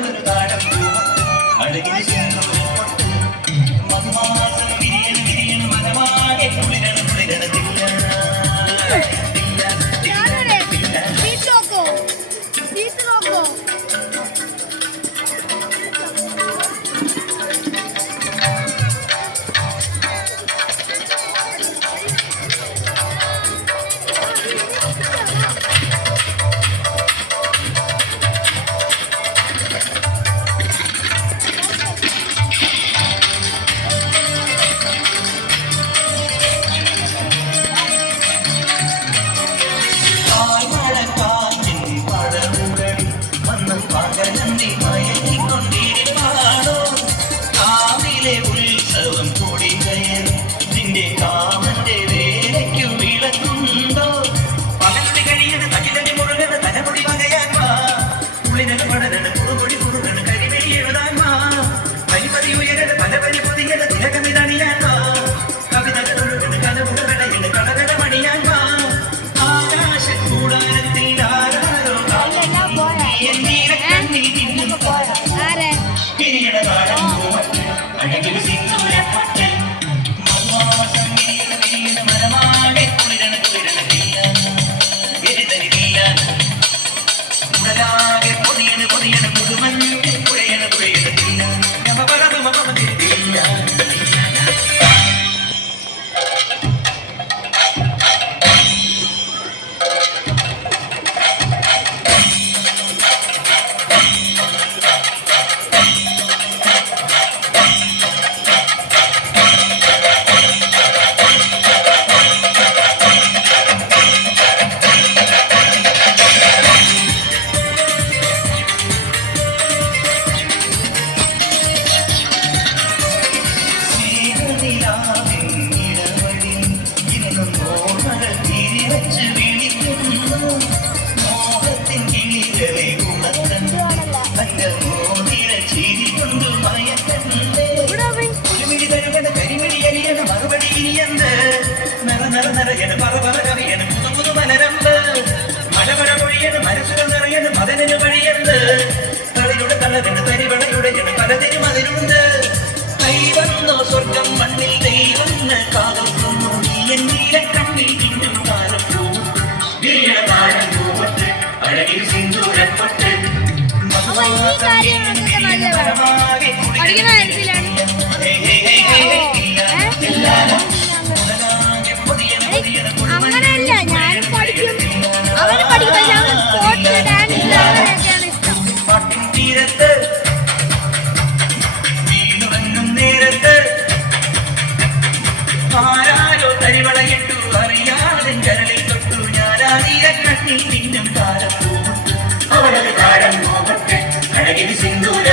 അവളൊരു താഴം അഴകിൽ മധുമാസം വിരിയണ മനമാകെ കുളിരണ ഉത്സവം കൂടി കയറി നിന്റെ കാമന്റെ വേലയ്ക്കു വിളക്കുണ്ടോ പകലടി കഴിയണ തകിലടി മുഴുകണ തലമുടി വകയാൻ വാ ഉള്ളിനു പടരണ കുറുപൊടി കുറുകണ കരിവെളി എഴുതാൻ വാ പരിപതി ഉയരണ പല പരി പൊതിയണ തിലകമിതണിയാൻ വാ കവിതകൾ ഒഴുകണ കലമുക വിളയണ കളകട മണിയാൻ വാ ആകാശ കൂടാരത്തിൽ ആരാരോ എന്നീല കണ്ണി തിന്നു കിരിയണ താഴം അഴകിൽ സിന്ദൂരപ്പൊട്ട് മധുവാസം വിരിയണ മരമാകെ കുളിരണ ഉടലാകെ പൊതിയണ പുതുമഞ്ഞ് കുഴയണ മദനു വഴിയുണ്ട് കളിയുടെ തലതിന് തരിവളയുടെ പലതിനും അതിലുണ്ട് കൈവന്നോ സ്വർഗം മണ്ണിൽ ദൈവം കാതുന്നു നീല കണ്ണിൽ ഇന്നും കാലം വിരിയണ താഴം പൂവത്ത് അഴകിൽ സിന്ദൂരപ്പൊട്ട് അങ്ങനെയല്ല ഞാൻ പഠിക്കും അവന് പഠിക്കും സ്പോർട്സ് ഡാൻസ് ഇഷ്ടം പാട്ടിൻ തീരത്ത് വീണുവെന്നും നേരത്ത് ആരാരോ തരിവളയിട്ടു അറിയാതെ കരളിൽ തൊട്ടു ഞാനാതിയ കണ്ണിൽ നിന്നും താരം അവളത് താഴം പോകട്ടെ അഴകിൽ സിന്ദൂര